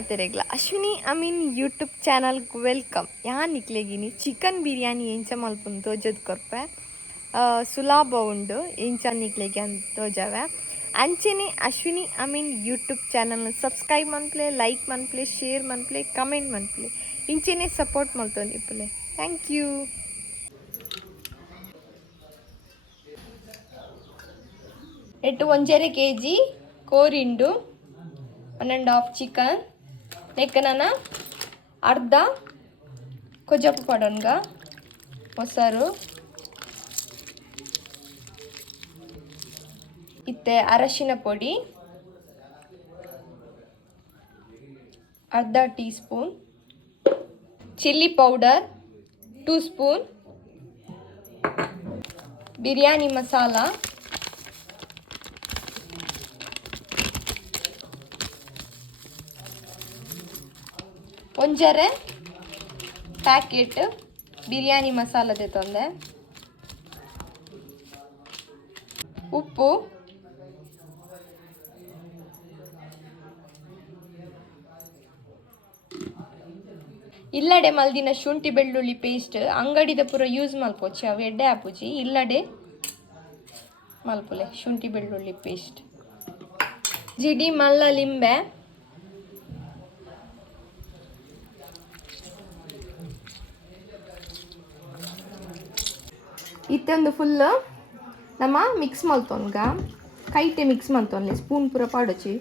ಮಾತೆರೆಗ್ಲ Ashwini Amin YouTube ಚಾನಲ್ಗೆ welcome. ಯಾನ್ ನಿಕ್ಲೆಗಿನಿ chicken biryani ಎಂಚ ಮಲ್ಪುಂದು ತೋಜದ್ ಕೊರ್ಪೆ ಸುಲಭ ಉಂಡು ಎಂಚ ನಿಕ್ಲೆಗೆ ಅಂತ ತೋಜಾವೆ. ಅಂಚೆನೆ ಅಶ್ವಿನಿ ಅಮೀನ್ ಯೂಟ್ಯೂಬ್ ಚಾನಲ್ನ ಸಬ್ಸ್ಕ್ರೈಬ್ ಮನ್ಪ್ಲೆ, ಲೈಕ್ ಮನ್ಪ್ಲೆ, ಶೇರ್ ಮನ್ಪ್ಲೆ, ಕಮೆಂಟ್ ಮನ್ಪ್ಲೆ, ಇಂಚೆನೆ ಸಪೋರ್ಟ್ ಮಲ್ತೊಂದಿಪ್ಪಲೆ. Thank you. ಎಟ್ಟು 1.5 kg ಕೋರಿಂಡು, 1.5 ಚಿಕನ್ ನೆಕ್ಕ ನಾನು ಅರ್ಧ ಕೊಜ್ಜಪ್ಪು ಪಡೋನ್ಗ ಮೊಸರು ಇತ್ತೆ ಅರಶಿನ ಪುಡಿ ಅರ್ಧ teaspoon, chilli powder 2 spoon, biryani masala ಒಂಜರೆ ಪ್ಯಾಕೆಟ್ ಬಿರಿಯಾನಿ ಮಸಾಲದೆ ತಂದೆ, ಉಪ್ಪು, ಇಲ್ಲಡೆ ಮಲ್ದಿನ ಶುಂಠಿ ಬೆಳ್ಳುಳ್ಳಿ ಪೇಸ್ಟ್ ಅಂಗಡಿದ ಪೂರ ಯೂಸ್ ಮಲ್ಪೋಚಿ ಅವು ಎಡ್ಡೆ ಆಪುಜಿ, ಇಲ್ಲಡೆ ಮಲ್ಪುಲೆ ಶುಂಠಿ ಬೆಳ್ಳುಳ್ಳಿ ಪೇಸ್ಟ್, ಜಿಡಿ ಮಲ್ಲ ಲಿಂಬೆ, ಇತ್ತೊಂದು ಫುಲ್ ನಮ್ಮ ಮಿಕ್ಸ್ ಮಲ್ತೊನ್ಗ ಕೈಟೆ ಮಿಕ್ಸ್ ಮಲ್ತೊನ್ಲೆ ಸ್ಪೂನ್ ಪೂರ ಪಾಡೋಚಿ.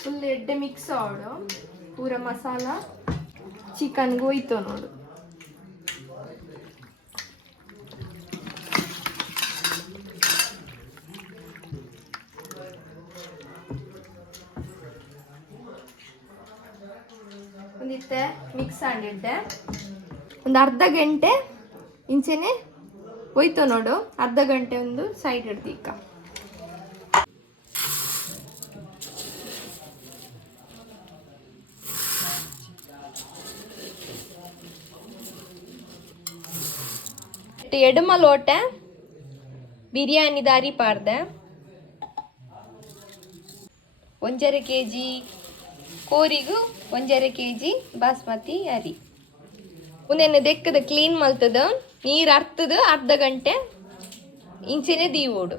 ಫುಲ್ ಎಡ್ಡೆ ಮಿಕ್ಸ್ ಆಡು ಪೂರ ಮಸಾಲ ಚಿಕನ್ಗೆ ಹೋಯ್ತು ನೋಡು. ಒಂದಿತ್ತೆ ಮಿಕ್ಸ್ ಮಾಡಿಡ್ಡೆ ಒಂದು ಅರ್ಧ ಗಂಟೆ ಇಂಚೆನೆ ಹೋಯ್ತು ನೋಡು. ಅರ್ಧ ಗಂಟೆ ಒಂದು ಸೈಡ್ ಇಡ್ದೀಕ. ಎಡಮ ಲೋಟೆ ಬಿರಿಯಾನಿ ದಾರಿ ಪಾರ್ದೆ, 1.5 kg ಕೋರಿಗೂ 1.5 kg ಬಾಸ್ಮತಿ ಅರಿ ಉಂದೆನ್ನು ದೆಕ್ಕದ ಕ್ಲೀನ್ ಮಲ್ತದ ನೀರು ಅರ್ತದ ಅರ್ಧ ಗಂಟೆ ಇಂಚೆನೆ ದೀವೋಡು.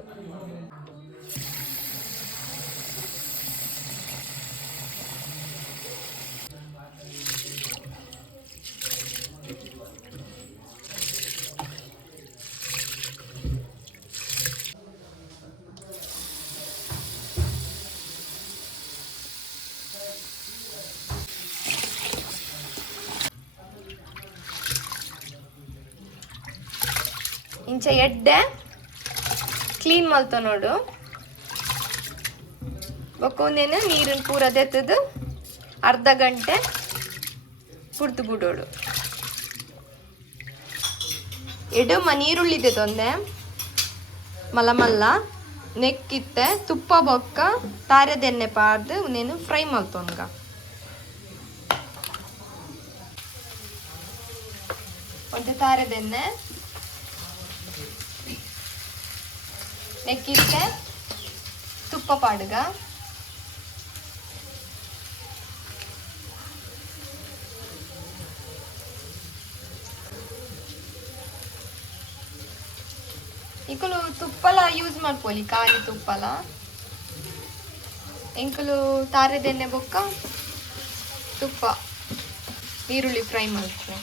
ಇಂಚ ಎಡ್ಡೆ ಕ್ಲೀನ್ ಮಲ್ತ ನೋಡು. ಬಕ್ಕೊಂದೇನು ನೀರಿನ ಪೂರ ದೆತ್ತದು ಅರ್ಧ ಗಂಟೆ ಪುಡ್ತು ಬಿಡೋಡು. ಎಡು ನೀರುಳ್ಳಿದೆ ತೊಂದೆ ಮಲ್ಲ ಮಲ್ಲ ನೆಕ್ಕಿತ್ತೆ ತುಪ್ಪ ಬೊಕ್ಕ ತಾರೆದೆಣ್ಣೆ ಪಾರ್ದು ನೀನು ಫ್ರೈ ಮಲ್ತೊನ್ಗ. ಒಂದು ತಾರೆದೆಣ್ಣೆ ನೆಕ್ಕಿತ್ತೆ ತುಪ್ಪ ಪಾಡುಗ, ಇಂಕಲು ತುಪ್ಪಲ ಯೂಸ್ ಮಾಡ್ಕೊಳ್ಳಿ, ಖಾಲಿ ತುಪ್ಪಲ ಇಂಕಲು ತಾರೆದೆಣ್ಣೆ ಬೊಕ್ಕ ತುಪ್ಪ ಈರುಳ್ಳಿ ಫ್ರೈ ಮಾಡ್ತೀನಿ.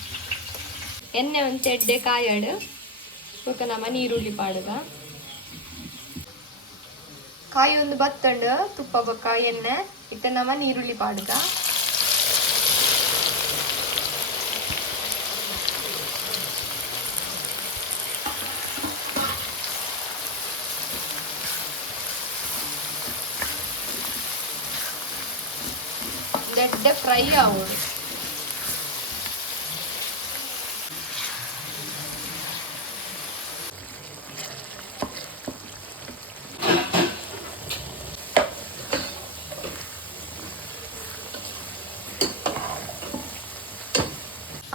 ಎಣ್ಣೆ ಒಂದು ಚೆಡ್ಡೆ ಕಾಯಡು ಬೊಕ್ಕ ನಮ್ಮ ನೀರುಳ್ಳಿ ಪಾಡುಗ ಕಾಯಿ ಒಂದು ಬತ್ತಂಡು ತುಪ್ಪ ಬೊಕ್ಕ ಎಣ್ಣೆ ಇತ್ತ ನಮ್ಮ ನೀರುಳ್ಳಿ ಪಾಡುಗ. ದೆಡ್ಡೆ ಫ್ರೈ ಆಗೋದು.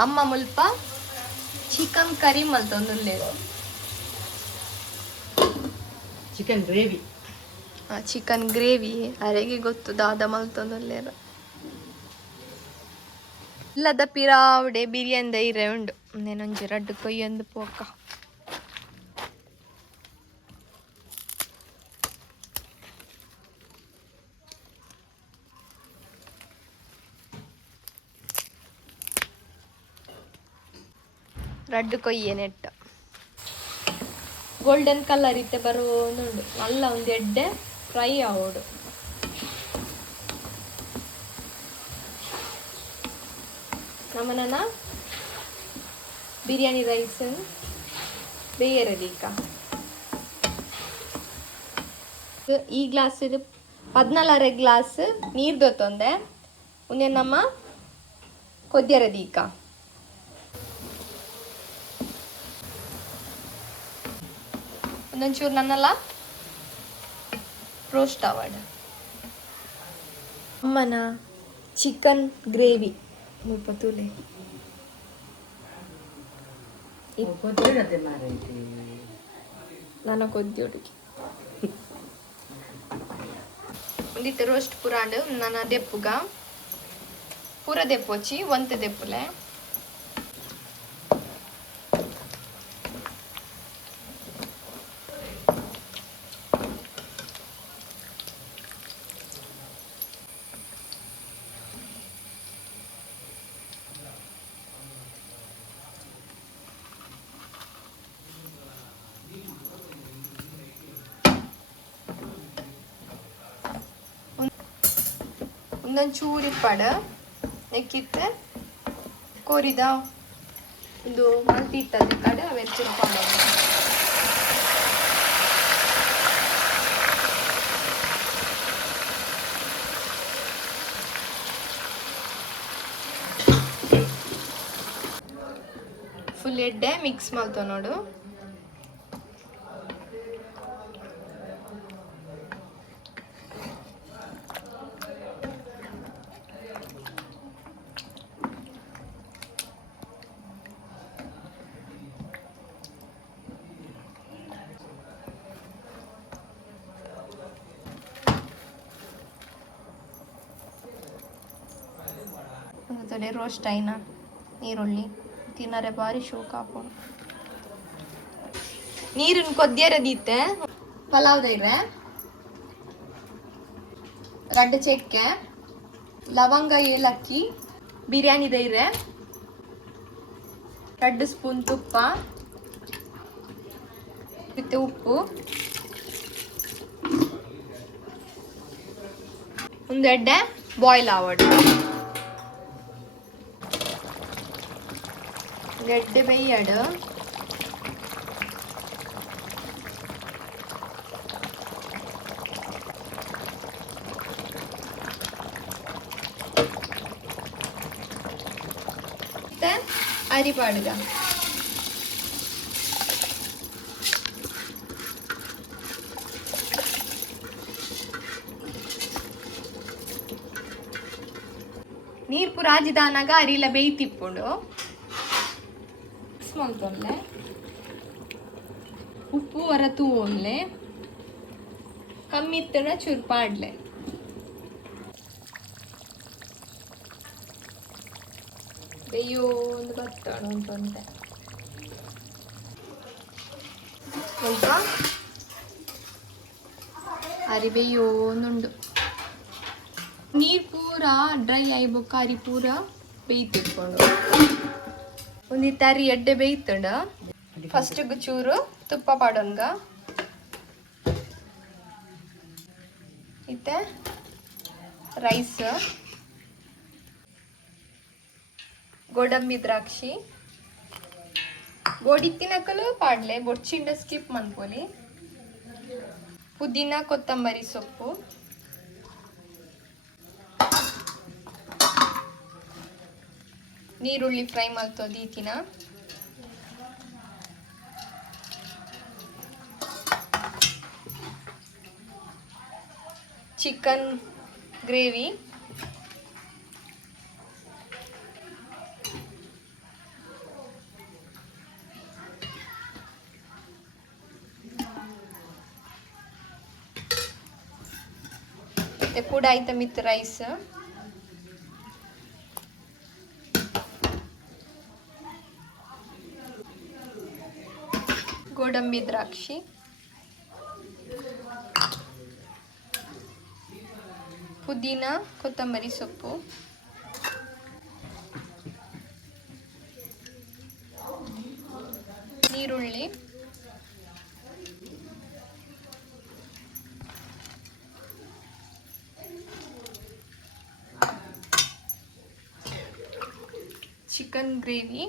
ಅಮ್ಮ ಮುಲ್ಪ ಚಿಕನ್ ಕರಿ ಮಲ್ತೊಂದುಲ್ಲೇರು. Chicken gravy. ಚಿಕನ್ ಗ್ರೇವಿ ಅರೆಗೆ ಗೊತ್ತು ದಾದ ಮಲ್ತೊಂದುಲ್ಲೇರು. ಇಲ್ಲದ ಪಿರಾವುಡೆ ಬಿರಿಯಾನಿ ದೈರೆ ಉಂಡು ನೇನೊಂಜಿ ರಡ್ಡು ಕೊಯ್ಯೊಂದು ಪೋಕ. ರಡ್ಡು ಕೊಯ್ಯೆ ನೆಟ್ಟು ಗೋಲ್ಡನ್ ಕಲರ್ ಇತ್ತೆ ಬರೋನುಂಡು ನಲ್ಲ ಒಂದು ಎಡ್ಡೆ ಫ್ರೈ ಆವೋಡು. ನಮ್ಮನ ಬಿರಿಯಾನಿ ರೈಸ್ ಬೇಯರದೀಕ ಈ ಗ್ಲಾಸ್ ಇದು 14 ಗ್ಲಾಸ್ ನೀರು ದೊತ್ತೊಂದೆ ಉಂದೆ ನಮ್ಮ ಕೊದ್ಯರದೀಕ ಒಂದೊಂಚೂರು ನನ್ನಲ್ಲ ರೋಸ್ಟ್ ಆವಾಡ ಅಮ್ಮನ ಚಿಕನ್ ಗ್ರೇವಿ ಮುಲ್ಪ ತುಲೆ ನನ್ನ ಕೊದ್ಯೋಡಿಗೆ ಒಂದಿತ್ತು ರೋಸ್ಟ್ ಪುರಾಂಡು ನನ್ನ ದೆಪ್ಪುಗ ಪೂರ ದೆಪ್ಪೊಚ್ಚಿ ಒಂತೆ ದೆಪ್ಪುಲೆ ಒಂದೊಂಚೂರು ಇಪ್ಪಡ ನೆಕ್ಕಿತ್ತೆ ಕೋರಿದ ಒಂದು ಮಲ್ತಿ ಇಟ್ಟದ ಕಡೆ ಅವೆಚ್ಚು ಮಾಡೋದು. ಫುಲ್ ಎಡ್ಡೆ ಮಿಕ್ಸ್ ಮಾಡ್ತೇವೆ ನೋಡು. ತೊಡೆ ರೋಸ್ಟ್ ಆಯ್ನ ನೀರುಳ್ಳಿ ತಿನ್ನರೆ ಬಾರಿ ಶೋಕ ಹಾಕೋಣ. ನೀರಿನ ಕೊದ್ದಿರದೀತೆ ಪಲಾವ್ ದೈರೆ ರಡ್ಡು ಚೆಕ್ಕೆ ಲವಂಗ ಏಲಕ್ಕಿ ಬಿರಿಯಾನಿ ದೈರೆ 2 ಸ್ಪೂನ್ ತುಪ್ಪ ಮತ್ತೆ ಉಪ್ಪು ಒಂದು ಎಡ್ಡೆ ಬಾಯ್ಲ್ ಆವಡು ಎಡ್ಡೆ ಬೇಯಡು ಅರಿ ಪಾಡುಗ ನೀರು ಪೂರ ಆಜಿದಾನಾಗ ಅರಿಲ ಬೇಯ್ತಿಪ್ಪುಂಡು ಮಲ್ತೊಲ್ಲೆ ಉಪ್ಪು ಹೊರತು ಒಲ್ಲೆ ಕಮ್ಮಿ ಇತ್ತಡ ಚೂರು ಪಾಡ್ಲೆ ಬೇಯೋ ಒಂದು ಬತ್ತಾಡ ಉಂಟಂತೆ ಸ್ವಲ್ಪ ಅರಿ ಬೇಯೋ ಒಂದುಂಡು ನೀರು ಪೂರ ಡ್ರೈ ಆಯ್ಬೇಕು ಅರಿ ಪೂರ ಬೇಯ್ತಿಟ್ಕೊಂಡು ಒಂದಿತ್ತು ಅರಿ ಎಡ್ಡೆ ಬೇಯ್ತಂಡ ಫಸ್ಟ್ ಚೂರು ತುಪ್ಪ ಪಾಡೋನ್ಗ ಇತ್ತೆ ರೈಸ್ ಗೋಡಂಬಿ ದ್ರಾಕ್ಷಿ ಗೋಡಿ ತಿನ್ನಕಲು ಪಾಡ್ಲೆ ಬೊಚ್ಚಿಂಡ ಸ್ಕಿಪ್ ಮನ್ಪೊಲಿ ಪುದೀನ ಕೊತ್ತಂಬರಿ ಸೊಪ್ಪು ನೀರುಳ್ಳಿ ಫ್ರೈ ಮಲ್ತೋದು ಈತಿನ ಚಿಕನ್ ಗ್ರೇವಿ ಕೂಡ ಐತೆ ಮಿತ್ ರೈಸ್. ಗೋಡಂಬಿ ದ್ರಾಕ್ಷಿ, ಪುದೀನ, ಕೊತ್ತಂಬರಿ ಸೊಪ್ಪು, ನೀರುಳ್ಳಿ, ಚಿಕನ್ ಗ್ರೇವಿ,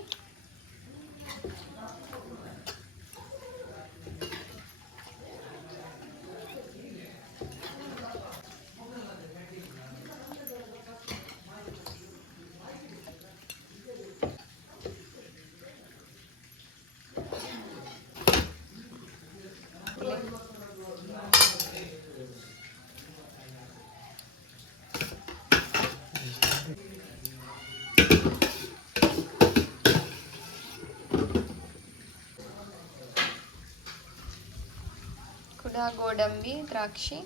ಕೂಡ ಗೋಡಂಬಿ ದ್ರಾಕ್ಷಿ,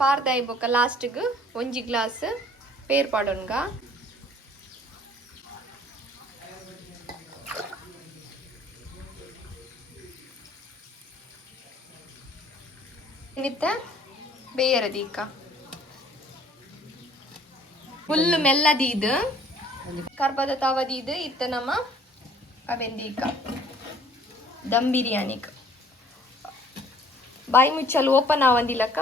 ಪಾರ್ದ ಇಬ್ಬೊಕ್ಕ ಲಾಸ್ಟ್ಗೆ ಒಂಜಿ ಗ್ಲಾಸ್ ಪೇರ್ ಪಾಡೋನ್ಗ. ಇನ್ನಿತ್ತ ಬೇಯರದೀಕ ಫುಲ್ ಮೆಲ್ಲದೀದು ಕರ್ಬದ ತವದೀದು ಇತ್ತ ನಮ್ಮ ಕವೆಂದೀಕ ದಮ್ ಬಿರಿಯಾನಿಕ್ ಬಾಯಿ ಮುಚ್ಚಲು ಓಪನ್ ಆವಂದಿಲ್ಲಕ್ಕ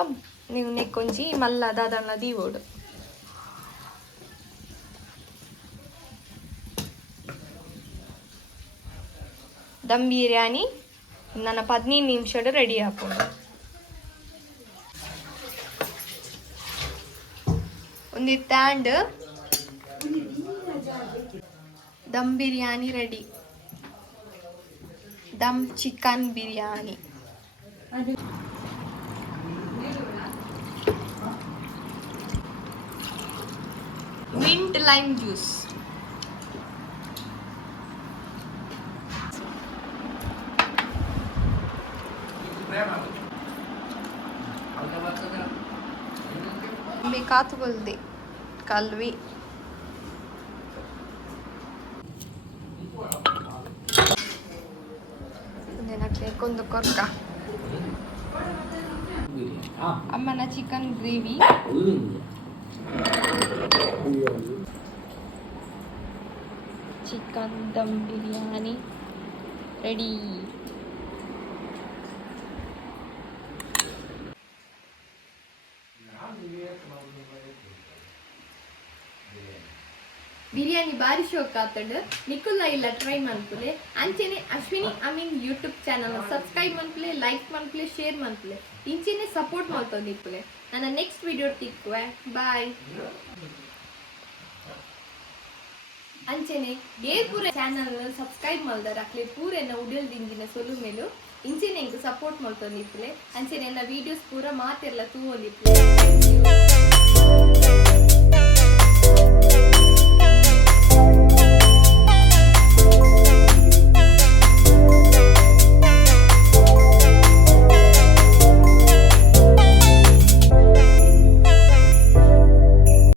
ನೀವು ನೆಕ್ಕೊಂಜಿ ಮಲ್ಲ ದಾದಣ್ಣ ದೀವೋಡು. ದಮ್ ಬಿರಿಯಾನಿ ನನ್ನ 15 ನಿಮಿಷ ರೆಡಿ ಹಾಕೊಂಡು ಒಂದು ಟ್ಯಾಂಡ್ dum biryani ready. Dum chicken biryani. Mint lime juice. ಬೇಕಾತು ಬಲ್ದೆ ಕಲ್ವಿ ಕೊಂದು ಕೊರ್ಕ ಅಮ್ಮನ chicken gravy, chicken dum biryani ready. Biryani ಬಾರಿ ಶೋಕ್ ಆತಡ್ ನಿಕುಲ್ಲ ಇಲ್ಲ ಟ್ರೈ ಮನ್ಪುಲೆ ಅಂಚೆನೆ Ashwini Amin YouTube channel subscribe ಮನ್ಪುಲೆ, ಲೈಕ್ ಮನ್ಪುಲೆ, ಶೇರ್ ಮನ್ಪುಲೆ, ಇಂಚೆನೆ ಸಪೋರ್ಟ್ ಮಾಡ್ತೊಂದಿಪ್ಪುಲೆ. ನನ್ನ ನೆಕ್ಸ್ಟ್ ವಿಡಿಯೋ ತಿಕ್ಕುವೆ. ಬಾಯ್. ಅಂಚೆನೆ ಏರ್ ಪೂರ ಚಾನಲ್ ಸಬ್ಸ್ಕ್ರೈಬ್ ಮಲ್ದಾರ ಅಕ್ಲೆ ಪೂರೆನ ಉಡಿಯಲ್ ದಿಂಜಿನ ಸೊಲು ಮೇಲು ಇಂಚೆನೆ ಇಂಕು ಸಪೋರ್ಟ್ ಮಾಡ್ತೊಂದಿಪ್ಪುಲೆ. ಅಂಚೆನೆ ನನ್ನ ವಿಡಿಯೋಸ್ ಪೂರ ಮಾತೆಲ್ಲ ತೂವೊಂದಿಪ್ಪುಲೆ.